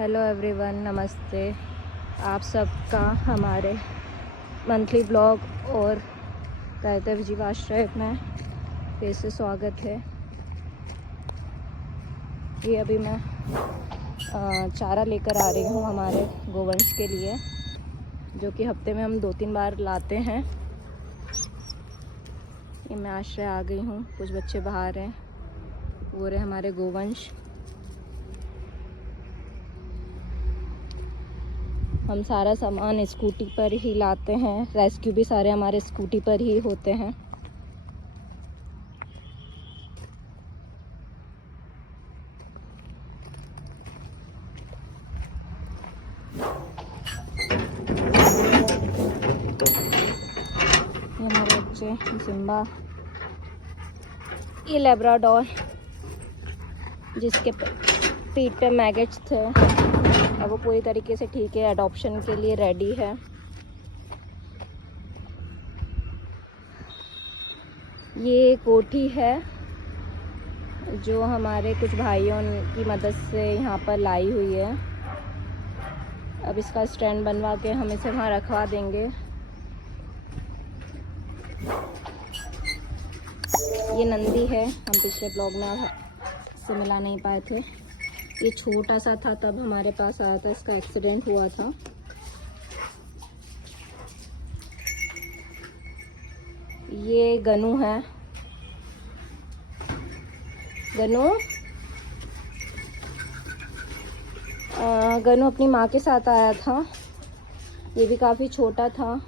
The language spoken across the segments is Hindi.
हेलो एवरीवन, नमस्ते। आप सबका हमारे मंथली ब्लॉग और गायत्री जीवाश्रय में फिर से स्वागत है। ये अभी मैं चारा लेकर आ रही हूँ हमारे गोवंश के लिए, जो कि हफ्ते में हम 2-3 बार लाते हैं। ये मैं आश्रय आ गई हूँ, कुछ बच्चे बाहर हैं, वो रहे हमारे गोवंश। हम सारा सामान स्कूटी पर ही लाते हैं, रेस्क्यू भी सारे हमारे स्कूटी पर ही होते हैं। ये हमारे बच्चे, सिम्बा, ये लेब्राडोर जिसके पीठ पे मैगेट्स थे, अब वो पूरी तरीके से ठीक है, अडॉप्शन के लिए रेडी है। ये कोठी है जो हमारे कुछ भाइयों की मदद से यहाँ पर लाई हुई है। अब इसका स्टैंड बनवा के हम इसे वहाँ रखवा देंगे। ये नंदी है, हम पिछले ब्लॉग में से मिला नहीं पाए थे। ये छोटा सा था तब हमारे पास आया था, इसका एक्सीडेंट हुआ था। ये गनू है। गनू अपनी माँ के साथ आया था। ये भी काफ़ी छोटा था।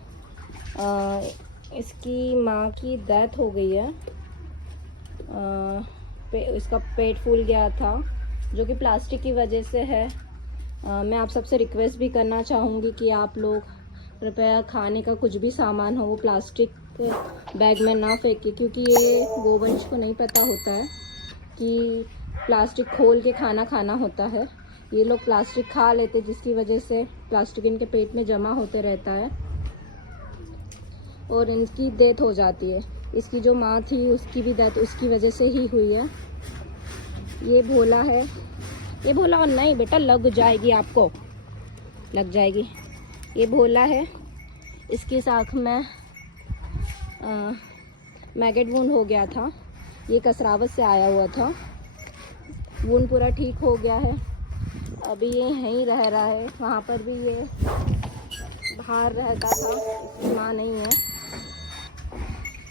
इसकी माँ की डेथ हो गई है। इसका पेट फूल गया था, जो कि प्लास्टिक की वजह से है। मैं आप सबसे रिक्वेस्ट भी करना चाहूँगी कि आप लोग कृपया खाने का कुछ भी सामान हो वो प्लास्टिक बैग में ना फेंके, क्योंकि ये गोवंश को नहीं पता होता है कि प्लास्टिक खोल के खाना खाना होता है। ये लोग प्लास्टिक खा लेते, जिसकी वजह से प्लास्टिक इनके पेट में जमा होते रहता है और इनकी डेथ हो जाती है। इसकी जो माँ थी उसकी भी डेथ उसकी वजह से ही हुई है। ये भोला है, ये भोला, और नहीं बेटा लग जाएगी, आपको लग जाएगी। ये भोला है, इसकी साख में मैगेट वुंड हो गया था। ये कसरावत से आया हुआ था। वुंड पूरा ठीक हो गया है, अभी ये यहीं रह रहा है। वहाँ पर भी ये बाहर रहता था, इसकी माँ नहीं है।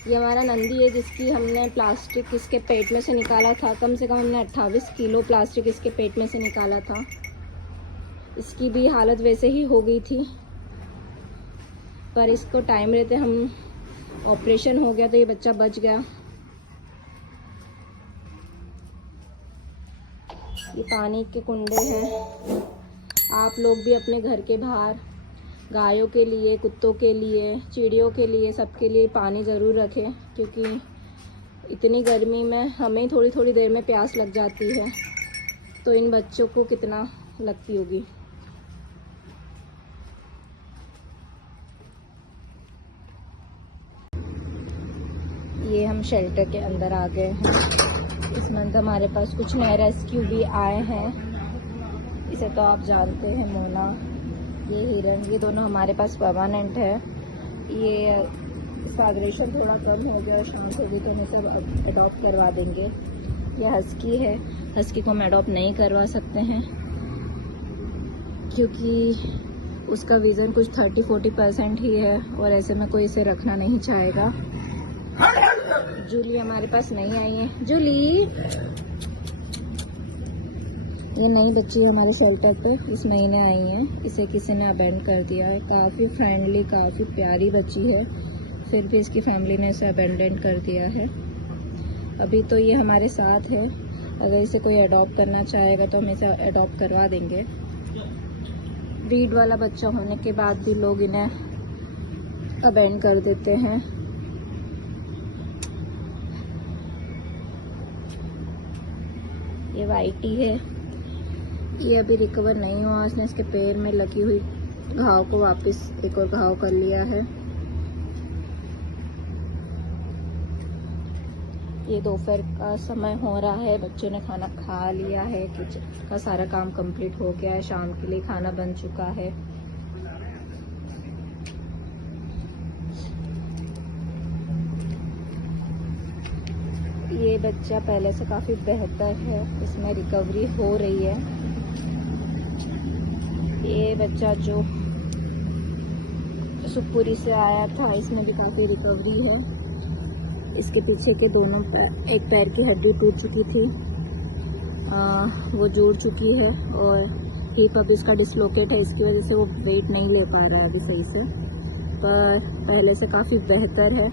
ये हमारा नंदी है, जिसकी हमने प्लास्टिक इसके पेट में से निकाला था। कम से कम हमने 28 किलो प्लास्टिक इसके पेट में से निकाला था। इसकी भी हालत वैसे ही हो गई थी, पर इसको टाइम रहते हम ऑपरेशन हो गया तो ये बच्चा बच गया। ये पानी के कुंडे हैं। आप लोग भी अपने घर के बाहर गायों के लिए, कुत्तों के लिए, चिड़ियों के लिए, सबके लिए पानी ज़रूर रखें, क्योंकि इतनी गर्मी में हमें थोड़ी थोड़ी देर में प्यास लग जाती है, तो इन बच्चों को कितना लगती होगी। ये हम शेल्टर के अंदर आ गए हैं। इस मंथ हमारे पास कुछ नए रेस्क्यू भी आए हैं। इसे तो आप जानते हैं, मोना, ये हिरन, ये दोनों हमारे पास परमानेंट है। ये इसका अग्रेशन थोड़ा कम हो गया, शांत हो गई, तो हम सब अडॉप्ट करवा देंगे। ये हस्की है, हस्की को हम अडॉप्ट नहीं करवा सकते हैं क्योंकि उसका विज़न कुछ 30-40% ही है और ऐसे में कोई इसे रखना नहीं चाहेगा। जूली हमारे पास नहीं आई है। जूली, ये नई बच्ची हमारे शेल्टर पे इस महीने आई है। इसे किसी ने अबेंड कर दिया है। काफ़ी फ्रेंडली, काफ़ी प्यारी बच्ची है, फिर भी इसकी फैमिली ने इसे अबेंडन कर दिया है। अभी तो ये हमारे साथ है, अगर इसे कोई अडॉप्ट करना चाहेगा तो हम इसे अडॉप्ट करवा देंगे। ब्रीड वाला बच्चा होने के बाद भी लोग इन्हें अबेंड कर देते हैं। ये वाइटी है, ये अभी रिकवर नहीं हुआ। उसने इसके पैर में लगी हुई घाव को वापस एक और घाव कर लिया है। ये दोपहर का समय हो रहा है, बच्चों ने खाना खा लिया है, किचन का सारा काम कंप्लीट हो गया है, शाम के लिए खाना बन चुका है। ये बच्चा पहले से काफ़ी बेहतर है, इसमें रिकवरी हो रही है। ये बच्चा जो सुखपुरी से आया था, इसमें भी काफ़ी रिकवरी है। इसके पीछे के दोनों पैर, एक पैर की हड्डी टूट चुकी थी, वो जुड़ चुकी है, और हिप अब इसका डिसलोकेट है, इसकी वजह से वो वेट नहीं ले पा रहा है अभी सही से, पर पहले से काफ़ी बेहतर है।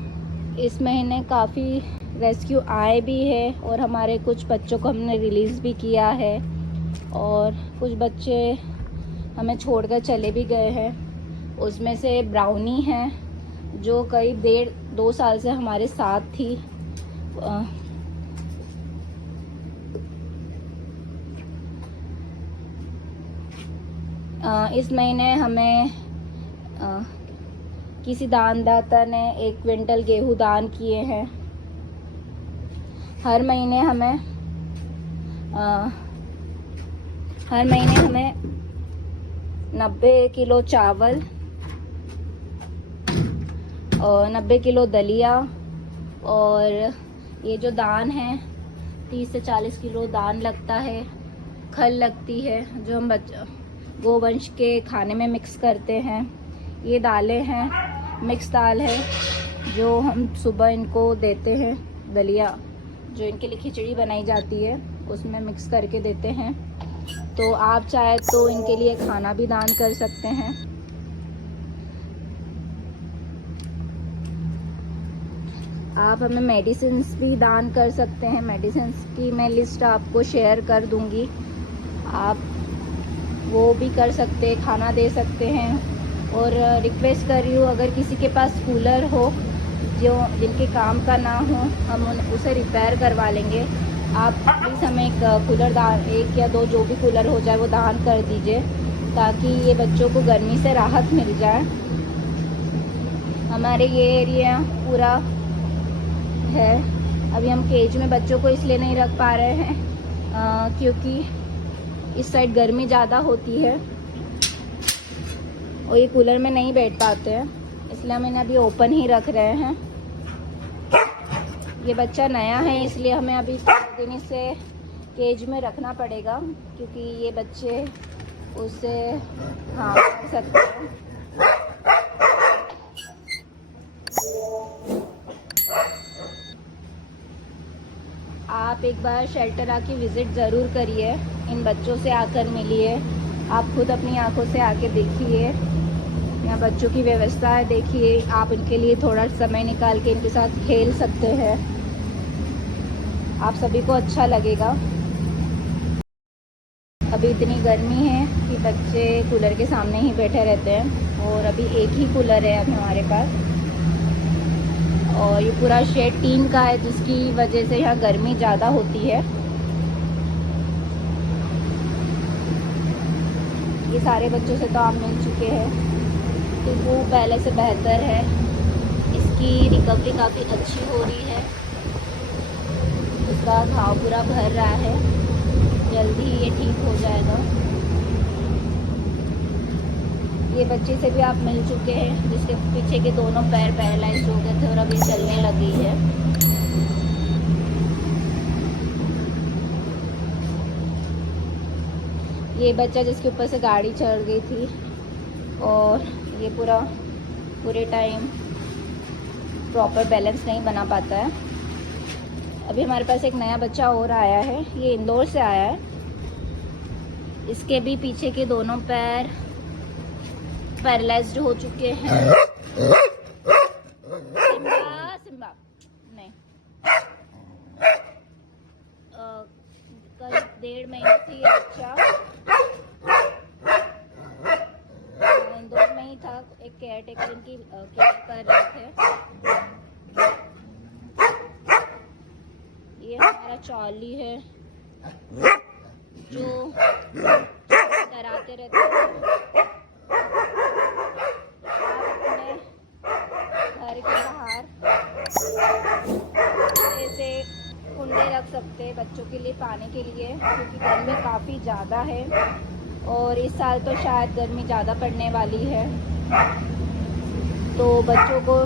इस महीने काफ़ी रेस्क्यू आए भी है, और हमारे कुछ बच्चों को हमने रिलीज़ भी किया है, और कुछ बच्चे हमें छोड़कर चले भी गए हैं। उसमें से ब्राउनी है जो करीब 1.5-2 साल से हमारे साथ थी। इस महीने हमें किसी दानदाता ने 1 क्विंटल गेहूं दान किए हैं। हर महीने हमें 90 किलो चावल और 90 किलो दलिया, और ये जो दान है 30 से 40 किलो दान लगता है। खल लगती है जो हम गोवंश के खाने में मिक्स करते हैं। ये दालें हैं, मिक्स दाल है जो हम सुबह इनको देते हैं। दलिया जो इनके लिए खिचड़ी बनाई जाती है उसमें मिक्स करके देते हैं। तो आप चाहे तो इनके लिए खाना भी दान कर सकते हैं। आप हमें मेडिसिन्स भी दान कर सकते हैं। मेडिसिन्स की मैं लिस्ट आपको शेयर कर दूंगी, आप वो भी कर सकते हैं, खाना दे सकते हैं। और रिक्वेस्ट कर रही हूँ, अगर किसी के पास कूलर हो जो जिनके काम का ना हो, हम उसे रिपेयर करवा लेंगे। आप प्लीज़ हमें एक कूलर दान, 1 या 2 जो भी कूलर हो जाए वो दान कर दीजिए, ताकि ये बच्चों को गर्मी से राहत मिल जाए। हमारे ये एरिया पूरा है, अभी हम केज में बच्चों को इसलिए नहीं रख पा रहे हैं क्योंकि इस साइड गर्मी ज़्यादा होती है और ये कूलर में नहीं बैठ पाते हैं, इसलिए हम इन्हें अभी ओपन ही रख रहे हैं। ये बच्चा नया है इसलिए हमें अभी 4 दिन इसे केज में रखना पड़ेगा, क्योंकि ये बच्चे उससे हाँ कर सकते हैं। आप एक बार शेल्टर आके विज़िट ज़रूर करिए, इन बच्चों से आकर मिलिए, आप खुद अपनी आंखों से आके देखिए, यहाँ बच्चों की व्यवस्था है, देखिए। आप इनके लिए थोड़ा समय निकाल के इनके साथ खेल सकते हैं, आप सभी को अच्छा लगेगा। अभी इतनी गर्मी है कि बच्चे कूलर के सामने ही बैठे रहते हैं, और अभी एक ही कूलर है अभी हमारे पास, और ये पूरा शेड टीन का है जिसकी वजह से यहाँ गर्मी ज़्यादा होती है। ये सारे बच्चों से तो आप मिल चुके हैं, तो वो पहले से बेहतर है, इसकी रिकवरी काफ़ी अच्छी हो रही है, इसका घाव पूरा भर रहा है, जल्दी ही ये ठीक हो जाएगा। ये बच्चे से भी आप मिल चुके हैं जिसके पीछे के दोनों पैर पैरालाइज हो गए थे और अब ये चलने लगी है। ये बच्चा जिसके ऊपर से गाड़ी चढ़ गई थी और ये पूरे टाइम प्रॉपर बैलेंस नहीं बना पाता है। अभी हमारे पास एक नया बच्चा और आया है, ये इंदौर से आया है। इसके भी पीछे के दोनों पैर पैरालाइज्ड हो चुके हैं। सिम्बा नहीं, करीब 1.5 महीने से ये बच्चा इंदौर में ही था, एक केयर टेकर इनकी केयर कर रहे थे। ये हमारा चार्ली है जो डराते रहते हैं। घर के बाहर ऐसे पानी के लिए, क्योंकि गर्मी काफ़ी ज़्यादा है और इस साल तो शायद गर्मी ज़्यादा पड़ने वाली है। तो बच्चों को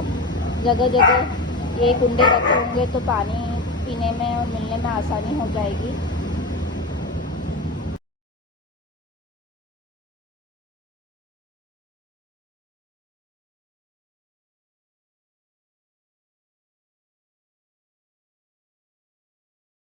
जगह जगह ये कुंडे रखे होंगे तो पानी पीने में और मिलने में आसानी हो जाएगी।